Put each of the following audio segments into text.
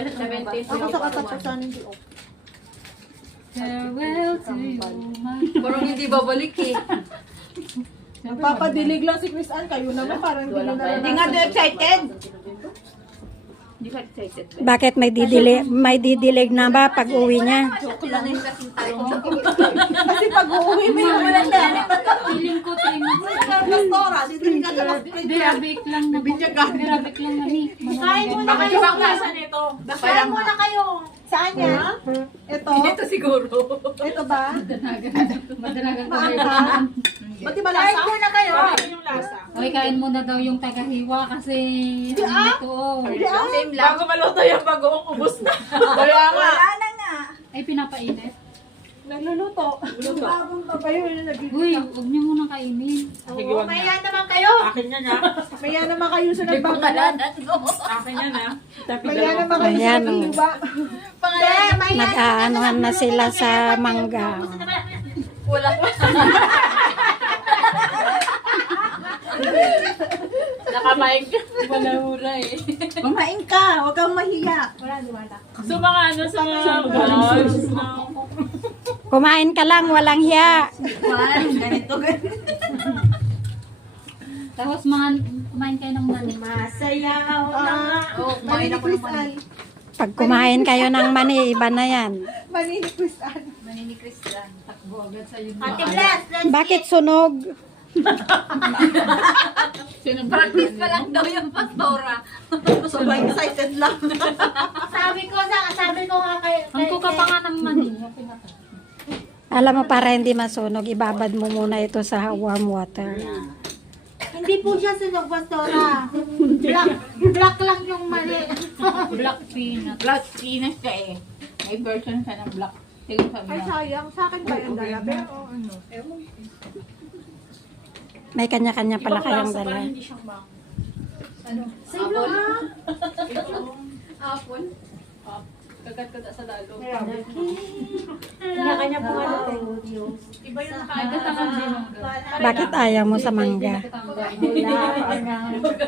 Ako sa katapusan hindi okay. Farewell to you. Parang hindi babalik eh. Magpapadilig lang si Chris Ann. Kayo naman parang hindi nyo naranasan. Hindi nga doon excited. Hindi ka excited ba? Bakit may didilig na ba pag uwi niya? Joke lang yung kasing tayo. Kasi pag uuwi mo yung Wala na. Feeling ko 3 months. pastora, dito rin ka na Derabik lang na. Derabik lang na ni. Kain muna kayo. Kain muna kayo. Saan yan? Ito? Ito siguro. Ito ba? Madaragan ko kayo. Maanghang? Ba't di ba lasa? Kain muna kayo. Yung lasa. Okay, kain muna daw yung tagahiwa kasi ito. Same lang. Bago maluto yung bagoong ubos na. Kaya nga. Ay, pinapainit. Nagluluto. Bagong pa kayo yung nagiging. Uy, huwag niyo muna kainin. Sige, wag na. Maya naman kayo. Akin yan ha. Maya naman kayo sa nagbakalan. Akin yan ha. Maya naman kayo sa Ayan, oh. naghiwa. Nag-aanuhan na sila sa mangga. Wala. Nakamaig. Wala hura eh. Kumain ka. Huwag kang mahiya. So mga ano sa guys. Kumain ka lang, walang hiya. Ganito. Tapos mga kumain kayo ng mani. Masayaw na. Oh, Mani kumain ni ako Chris naman. Ann. Pag kumain kayo ng mani, iba na yan. Mani ni Chris Ann. Mani ni Christian. Takbo agad sa'yo. Ate Blas, Bakit sunog? practice pa lang daw yung pastora. Sobrang excited lang. Sabi ko nga kay Ang kuka pa nga ng mani. Alam mo, para hindi masunog, ibabad mo muna ito sa warm water. hindi po siya sunog, pastora. Black lang yung mali. Black peanut. Black peanut ka eh. May version siya ng black. Tingnan sa Ay, mga. sayang. Sa akin ba yung dala? Pero ano. May kanya-kanya pala kayong dala. Hindi siyang bang. Sino ha? Apple. Kagat-kagat sa lalo. Kanya-kanya po ano. Iba yung Nagtatangan din. Bakit ayaw mo sa mangga?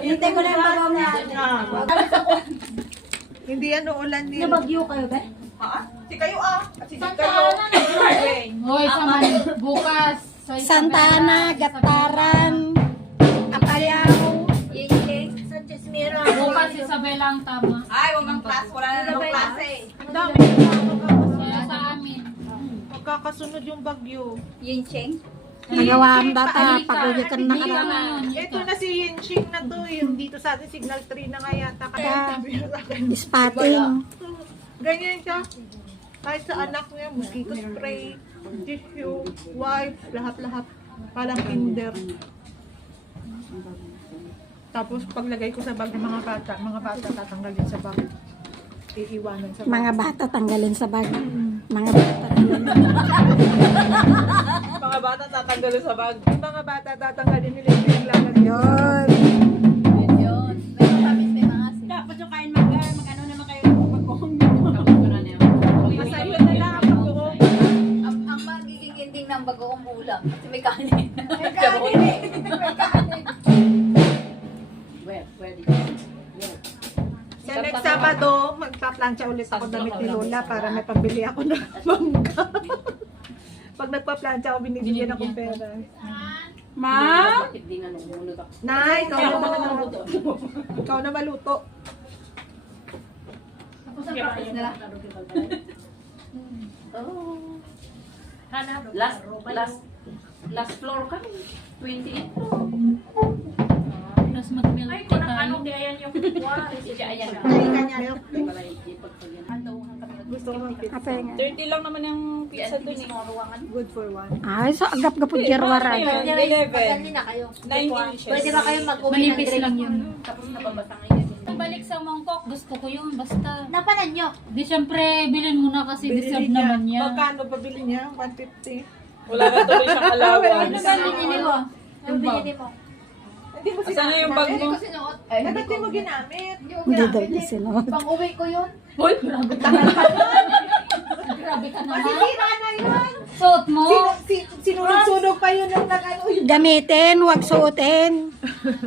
Hintay ko na yung bagaw niya. Hindi ano ulan nila. Nabagyo kayo, be? Si kayo ah. Si kayo. Hoy, sa mani. Bukas. Sa Santa Ana, Gataran, Apayao. Sanchez Mira. Bukas Isabela ang tama. Ay, wag class. Wala na namang klase. Ang dami. Kaya sa amin. Magkakasunod yung bagyo. Yin Cheng. Nagawa ang data, pag-uwi ka na Hika nakaraan. ngayon. Ito na si Yinching na to. Yung dito sa atin, signal 3 na nga yata. Kaya sabi niya sa akin, Spotting. ganyan siya. Kahit sa anak niya, mosquito spray, tissue, wipes, lahat-lahat. Parang kinder. Tapos paglagay ko sa bag ng mga bata tatanggalin sa bag. Iiwanan sa bag. Mga bata tanggalin sa bag. Mga bata tanggalin. Mga bata tatanggalin sa bag. Yung mga bata tatanggalin nila yung pinaglalagay. Yun. Yun. May matamis, may maasim. Dapat yung kain mag-ano naman kayo magkuhong. Masayo na lang ang pagkuhong. Ang magiging ending ng bagoong ulam. Kasi may kanin. May kanin eh. May kanin. Pwede. Sa next Sabado, magpa-plancha ulit ako damit ni Lola para may pambili ako ng bangka. Pag nagpa-plancha ako, binibigyan akong pera. Ma? Bakit di na nunod ako? Nay, ikaw na maluto. Tapos ang practice nila. Oh. Last floor kami. 28 floor. Tapos mag-milk Ay, tea kung tayo. ano, di ayan yung Ayan na. Ay, kanya. Gusto ko mag-pizza. Kapay nga. 30 lang naman yung pizza dun eh. Good for one. Ay, so agap-gapod jirwara. Pagdali na kayo. 9 inches. Pwede ba kayo mag-uwi ng Manipis drink? lang yun. Tapos nababasa ngayon. Balik sa mangkok, gusto ko yun. Basta. Napanan nyo. Di syempre, bilhin mo na kasi deserve naman niya. Magkano pabili niya? 150. Wala na tuloy siyang alawan. Ano ba binili mo? Ano binili mo? Hindi mo Asan na yung bag mo? Ba't hindi mo ginamit? Hindi daw niya sinuot. Pang uwi ko yun. Hoy, grabe ka naman. Masisira na yun! Suot mo. Sinunog-sunog pa yun ng nag-ano yun. Gamitin, huwag suotin.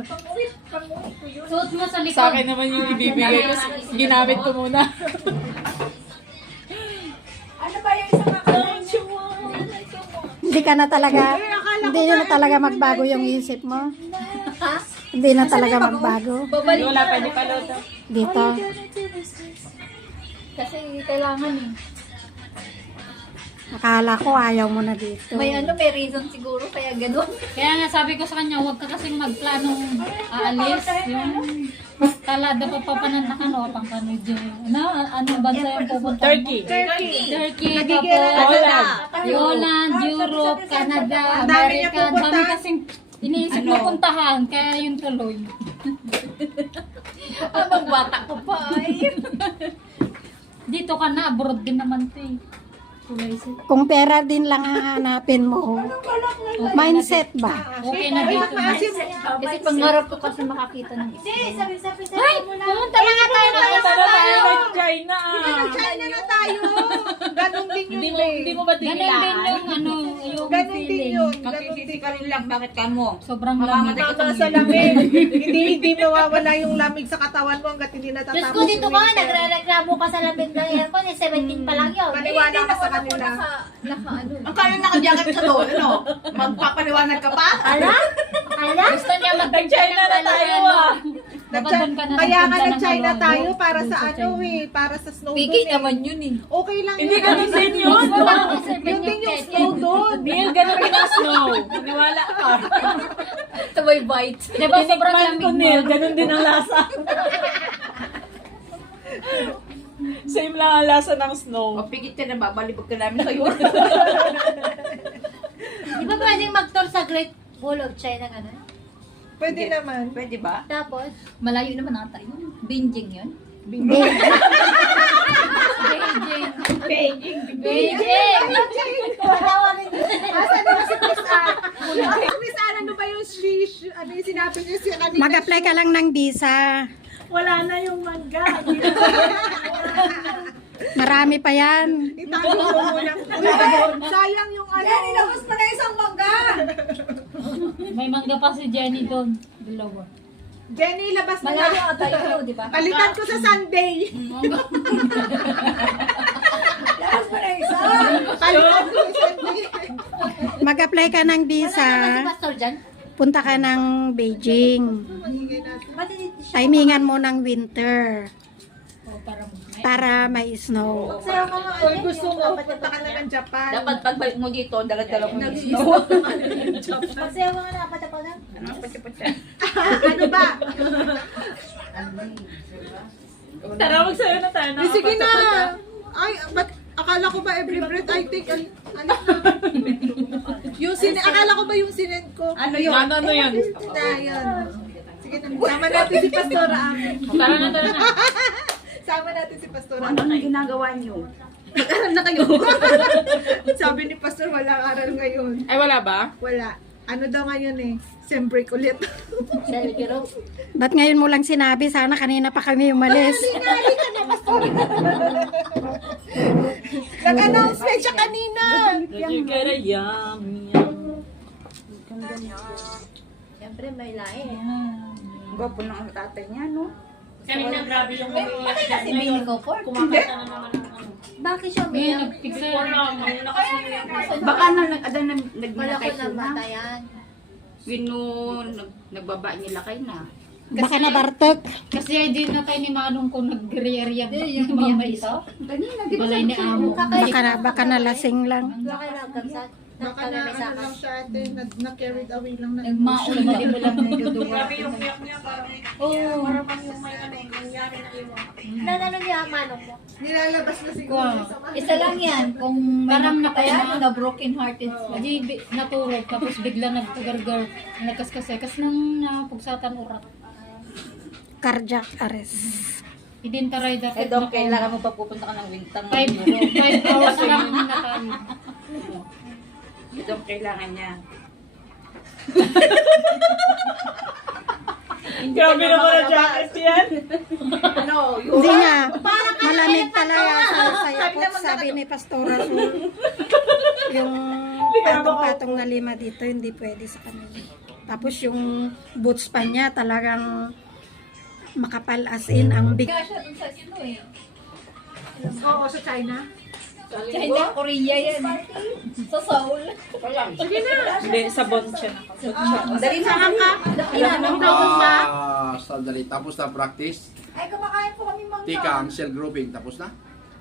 Pang-uwi ko yun. Suot mo sa likod. Sa akin naman yung ibibigay ko. Ginamit ko muna. Ano ba yung isang Hindi ka na talaga, hindi na talaga magbago yung isip mo. Hindi na talaga magbago. Wala pa, di pa loto. Dito. Kasi kailangan eh. Akala ko ayaw mo na dito. May reason siguro kaya ganun. Kaya nga sabi ko sa kanya, huwag ka kasing magplanong aalis. Yung talada pa papanantakan o pang kanoy dyan. Ano bansa yung pupunta? Turkey. Turkey, Nagigera na tapos sila. Holland, Europe, Canada, Ang dami niya America. Ang dami pupunta. kasing iniisip mo puntahan, kaya yun tuloy. Abang bata ko pa ay. Dito ka na, abroad din naman ito eh. Kung pera din lang hahanapin mo, mindset ba? Okay na dito. Kasi pangarap ko kasi makakita ng isa. Hindi, sabi Ay, pumunta na nga tayo ng Para tayo nag-China. China na tayo. Ganon din Hindi yun mo, eh. hindi mo ba Ganun din yung yung Ganon din feeling. yun. Ganon din ka rin lang, bakit ka mo? Sobrang lamig. Tama sa lamig. hindi mawawala yung lamig sa katawan mo hanggat hindi Diyos natatapos ko, dito yung ka, winter. nagre-reklamo ka sa lamig ng aircon, 17 pa lang yun. Paniwala ka sa kanila. Ang kala naka-jacket ka doon, ano? Magpapaliwanag ka pa? Ala? Gusto niya Nag-China na tayo ah. Babadon ka na ng Kaya nga punta ng nag-China Malongo. tayo para sa ano eh, para sa snow Piki doon eh. naman yun eh. Okay lang Hindi yun. ganun din yun. Yun din yung snow doon. Neil, ganun din ang snow. Maniwala ka. Ito may bite. Diba sobrang Tinikman lamig ko, mo? Neil. Ganun din ang lasa. Same lang ang lasa ng snow. Mapigit ka na ba? Balibag ka namin kayo. Di ba pwedeng mag-tour sa Great Wall of China gano'n? Pwede naman. Pwede ba? Tapos, Malayo naman ata yun. Beijing yun. Beijing. Asa na si Chris Ann? Si Chris Ann, ano ba yung shish? Ano yung sinabi niya siya kanina? Mag-apply ka lang ng visa. Wala na yung mangga. Marami pa yan. Itago mo muna. Sayang yung ano. Nilabas mo na isang mangga. May mangga pa si Jenny doon. Dalawa. Jenny, labas mo Malayo na. ata yun, di ba? Palitan ko sa Sunday. Labas mo na isa. Palitan ko sa Sunday. Mag-apply ka ng wala visa. naman si Pastor dyan. Punta ka ng Beijing. Ba't hindi siya? Timingan mo ng winter O para para may snow. Sayo ka nga. Kung gusto mo, punta ka na ng Japan. Dapat pagbalik mo dito, dalag-dalag mo yung snow. Magsayaw ka nga na, patapa na. Ano ba? Tara, magsayo na tayo. Sige na. Ay, ba't akala ko ba every breath I take, ano na? Yung akala ko ba yung sinend ko? Ano yun? Ano yun? Na, yun. Sige na, sama natin si Pastora Ami. Tara na, tara na. Sama natin si Pastora Ano Ami. nang ginagawa niyo? Nag-aral na kayo. Sabi ni Pastor, walang aral ngayon. Ay, wala ba? Wala. Ano daw ngayon eh? Sem break ulit. Ba't ngayon mo lang sinabi? Sana kanina pa kami umalis. Tinali ka na, Pastor. Nag-announcement siya kanina. You get a yum, yum. Siyempre, may lahi. Gwapo na ang tatay niya, no? Kanina grabe yung umiiyak siya. Si Billy Copor. Kumakanta na naman ako. Bakit siya may umiyak? nagpiksa. Baka na nag-adan na Wala nagminakay ko ko na na. matayan. Wino, nagbaba niya lakay na. Baka nabartok. Kasi di na tayo ni Manong kung nag-react yung mga isa. Kanina, di ba? Balay ni Amo. Baka nalasing lang. Baka nagkamsat. Baka na ano lang siya ate, na-carried away lang na. Nagmaon na di mo lang nagduduwa. Nanano niya ang manong mo? Nilalabas na siguro. Isa lang yan. Kung Parang kaya na broken hearted sila. Di natulog tapos bigla nagtagargar. Nagkaskase. Nang napugsatan urat. Cardiac arrest. Idintaray dapat. Eh, Dok, kailangan mo pagpupunta ka ng wintang. 5 hours lang na tayo. Ito ang kailangan niya. Grabe naman ang jacket yan. Ano, yun? Hindi nga. Malamig talaga sa sayapot, sabi ni Pastora Sul. Yung patong-patong na lima dito, hindi pwede sa kanila. Tapos yung boots pa niya talagang makapal as in ang big. Kaya siya dun sa sino eh. Oo, sa China. China, Korea yan. Sa Seoul. Hindi, sa Boncha. Dali sa ka. Sandali. Tapos na practice. Ay, kumakain po kami mga Tika, ang cell grouping. Tapos na?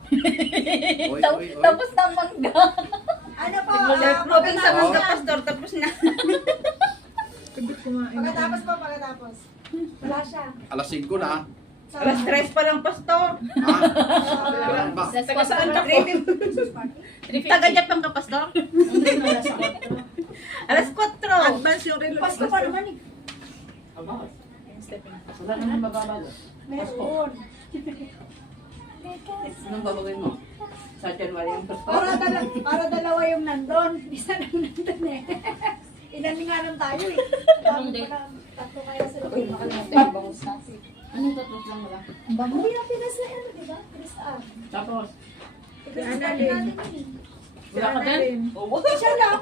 Oy, oy, oy. Tapos ng mangga. Ano po? Moving sa mga pastor, tapos na. Pagkatapos po, pagkatapos. Wala siya. Alas 5 na. Alas 3 pa lang, pastor. Ha? Kailan ba? Taga saan ka po? Taga Japan ka, pastor? Alas 4. Advance yung reloj. Pasko pa naman eh. Meron. Anong babagay mo? Sa January yung pastor? Para dalawa yung nandun. Isa lang nandun eh. Ilan nga lang tayo eh. Tatlo kaya sila. Anong tatlos lang wala? Hindi na pinas na ano, di ba? Pinas ah. Tapos, Annalyn. wala ka din? Oo. Siya lang.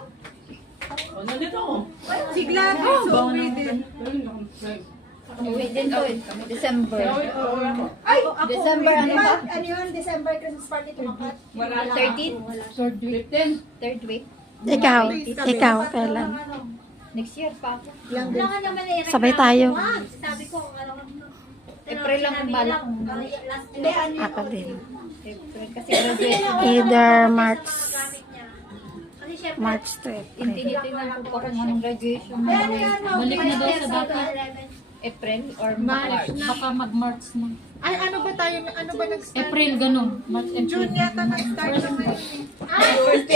Ano dito ako? Si Gladys, so din. Uwi din to eh. December. Ay, ako. December, ano ba? Ano yun? December Christmas party tumakat. 13? Third week. Third week. Ikaw, kailan? Next year pa ako. Wala ka naman eh. Sabay tayo. Sabi ko, ano April lang ang balak ko. Hindi, ano Ako din. April kasi graduation. Either March Kasi syempre, March to April. Tinitingnan ko pa kung anong graduation. Kaya ano yan, Balik na daw sa dati. 11. April or March. Baka mag-March na. Ay, ano ba tayo? Ano ba nag-start? April, ganun. March, April. June yata nag-start yung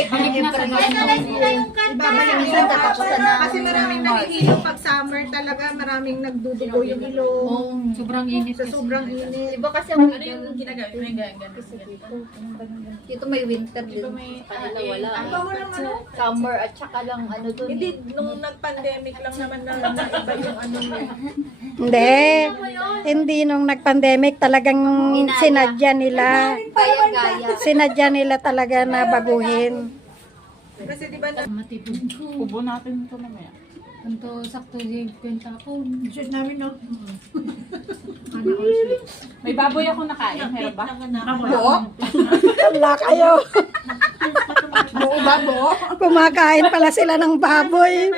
Balik na sa Nalas nila yung kanta. Ibabalik Minsan katapusan na. Kasi maraming nangihilo pag summer talaga. Maraming nagdudugo yung ilong. Oo, sobrang init. Sa sobrang init. Iba kasi ang ginagawa? May ganyan. dito may winter din. Sa kanila wala. Summer at saka lang ano doon. Hindi, nung nag-pandemic lang naman na iba yung ano yun. Hindi nung nag-pandemic talagang sinadya nila. Kaya-kaya. Sinadya nila talaga na baguhin. Kasi di ba na... Matipid ko. Kubo natin ito mamaya. Ito, sakto yung kwenta ko. Shoot namin, no? May baboy ako nakain. Meron ba? Oo. Wala kayo. Kumakain pala sila ng baboy.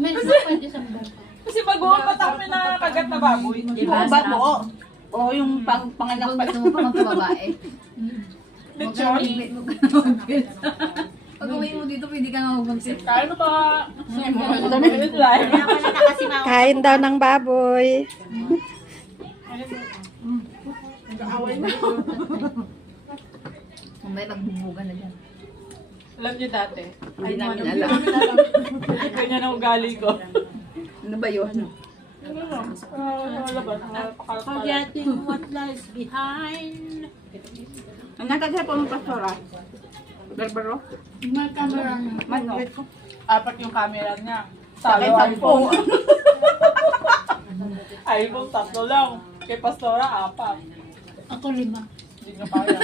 May sa December. Kasi bagoon pa kami na kagat na baboy. Buo ba? Buo. O yung panganak pa. Gusto mo pa magpababae? Lechon? Pag uwi mo dito, pwede ka nga mag-sit. Kain mo pa. Minute live. Kain daw ng baboy. May magbubuga na dyan. Alam niyo dati. Hindi namin alam. Ganyan ang ugali ko. Ano ba yun? Forgetting what lies behind. Ang nakagaya po ng pastora. Berbero? May camera na. Mano? Apat yung camera niya. Sakay Talo sampo. iPhone 3 lang. Kay Pastora, 4. Ako 5. Hindi nyo kaya.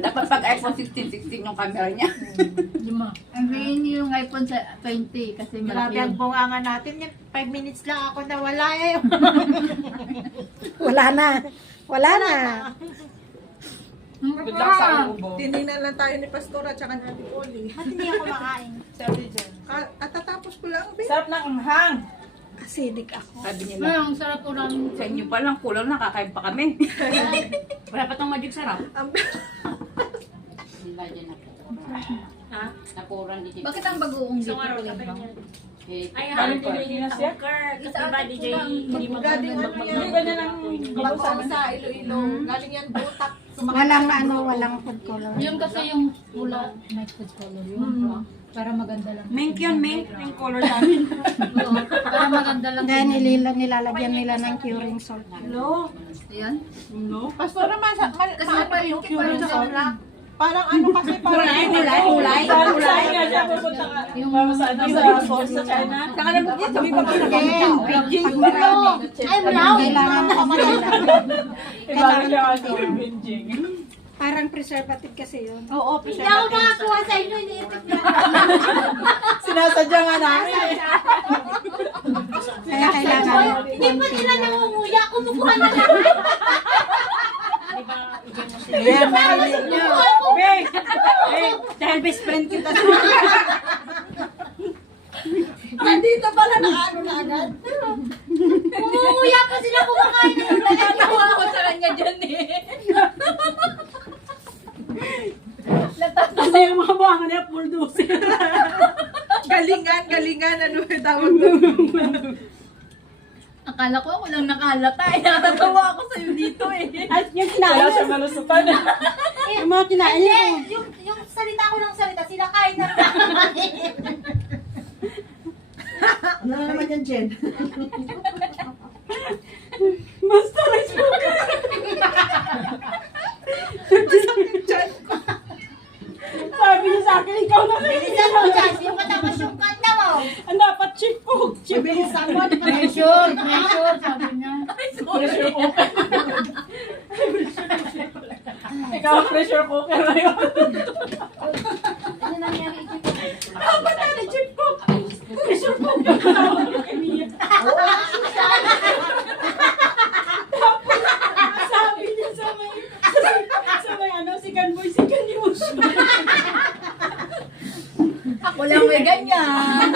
Dapat pag iPhone 16 yung camera niya. 5. Ang ngayon yung iPhone sa 20 kasi Grabe malaki ang yun. bunganga natin. 5 minutes lang ako nawala eh. Wala na. Wala na. Good luck sa ubo. Tinignan lang tayo ni Pastora at saka ni Ate Polly. Ba't hindi ako makain? Sabi dyan. At tatapos ko lang, babe. Sarap ng anghang. Acidic ako. Sabi nila. Ay, ang sarap po namin. Sa inyo pa lang, kulang nakakain pa kami. Wala pa tong magic sarap. Bakit ang bagoong dito ko lang ba? Galing Pilipinas yan. Isa ata ko lang. Galing ano Hindi yan. ganyan ang gulo sa amin. Sa Iloilo. Galing yan butak. Walang walang food color. Yun kasi yung pula, night food color yun. Para maganda lang. Mink yun, mink. Yung color namin. Oo, para maganda lang. Kaya nilalagyan nila ng curing salt. Ayan. Pastora, Kasi pa yung curing salt. Parang ano kasi, parang... Hulay. Saan nga siya pupunta ka? Yung saan sa sauce sa China? Saka naman yan, sabi pa ka na Beijing. Ay, brown. Kailangan Ibalik siya kasi Beijing. parang preservative kasi yun. Oo, Hindi ako makakuha sa inyo. Iniisip niya. Sinasadya nga namin. Kaya kailangan Hindi pa nila nangunguya, kumukuha na lang. Dahil best friend kita. Nandito pala na ano na agad. Kumukuya pa sila kumakain na lang. Natawa ko sa kanya dyan eh. Kasi yung mga buwangan niya, bulldozer. Galingan, ano yung tawag doon? Akala ko ako lang nakalata eh. Natatawa ako sa'yo dito eh. At yung Wala kinain siya malusutan. yung mga kinain niya. Hindi, yung salita ko ng salita, sila kain na lang. Ano na naman yan, Jen? Basta rice cooker. Sabi niya sa akin, ikaw na Bilisan mo dyan, yung matapos yung kanta mo. ang dapat chip po. Bilisan mo, di ba? Pressure, sabi niya. Pressure cooker. Ikaw ang pressure cooker na yun. Ano nangyari? Dapat na chip po. Pressure cooker. Sabi niya sa may ano, si Ganboy, si Ganyus. Ako lang may ganyan.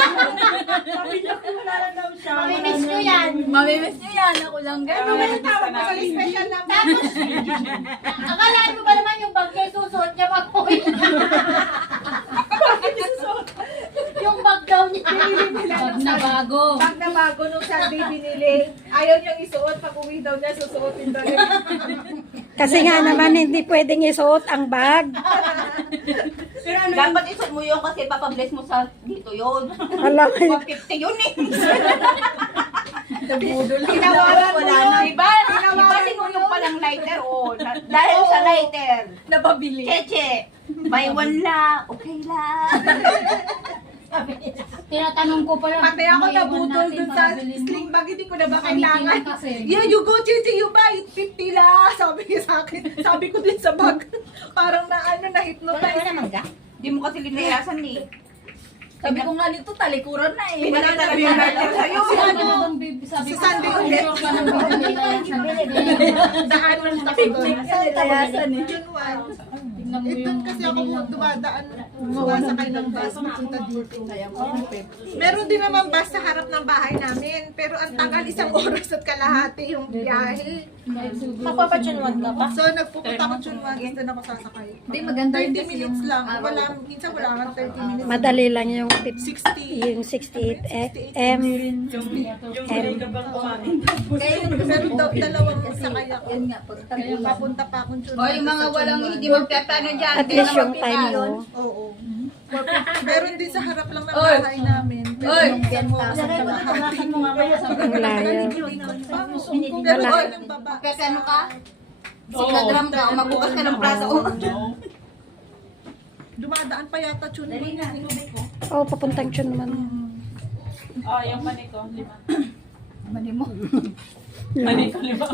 Sabi niya kung wala lang daw siya. Mamimiss nyo yan. Mamimiss niyo yan. Ako lang ganyan. Tawag ko sa special number. Tapos, akalain mo ba naman yung bag niya susuot niya pag-uwi? Yung bag daw niya. Pag na bago. Bag na bago nung Sunday binili. Ayaw niyang isuot. Pag uwi daw niya, susuotin daw niya. kasi nga naman hindi pwedeng isuot ang bag. Dapat isot mo yun kasi papabless mo sa dito yun. Alam mo, 150 yun eh. Tinawaran mo Wala yun. na. Iba Tinawaran mo tinulong pa ng lighter. Oh. Dahil sa lighter. Napabili. Cheche. Buy one lang. Okay lang. Tinatanong ko pa lang. Pati ako may iwan nabutol natin dun sa para bilhin mo. sling bag. Hindi ko na ba Nakangiti kailangan? lang kasi. Yeah, you go, Chichi, you buy it. 50 la. Sabi niya sa akin. Sabi ko din sa bag. Parang na ano, na-hypnotize. Di mo kasi linayasan eh. Sabi ko nga nito, talikuran na eh. Pinagdalabi yung lighter sa'yo. Si ano, Sabi si ko, Sunday "Ah, ulit." sure ka nang bibili na yan." Sabi niya, daan mo na ako doon. Nilayasan eh. June 1. Tingnan mo Eh, yung doon kasi ako dumadaan, sumasakay ng bus punta dito. Meron din naman bus sa harap ng bahay namin, pero ang tagal, 1 oras at kalahati yung biyahe. Mapapachunwan ka pa? So, nagpupunta ako June 1, doon ako sasakay. Hindi, maganda yun 30 kasi minutes yung lang. araw. Wala, minsan wala kang 30 minutes. madali lang yung 60. yung 68 M. Pero dalawang sakay ako. Papunta pa akong June 1. O yung mga walang hindi magpapano dyan. At least yung time mo. Oo. Meron din sa harap lang ng bahay namin. Pero yung oras at kalahati. Ang layo. Pero doon ang baba. Kasi ano ka? Sigladram ka. Magbukas ka ng plaza. Oh. Dumadaan pa yata June 1. Oh, papuntang Chun naman. Ah, yung mani ko, 5. Mani mo. Mani ko, 5.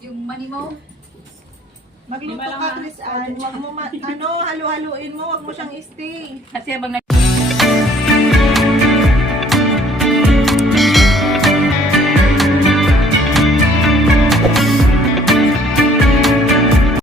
Yung mani mo. Magluto ka, Chris Ann. Huwag mo, halo-haluin mo. Huwag mo siyang stay. Kasi habang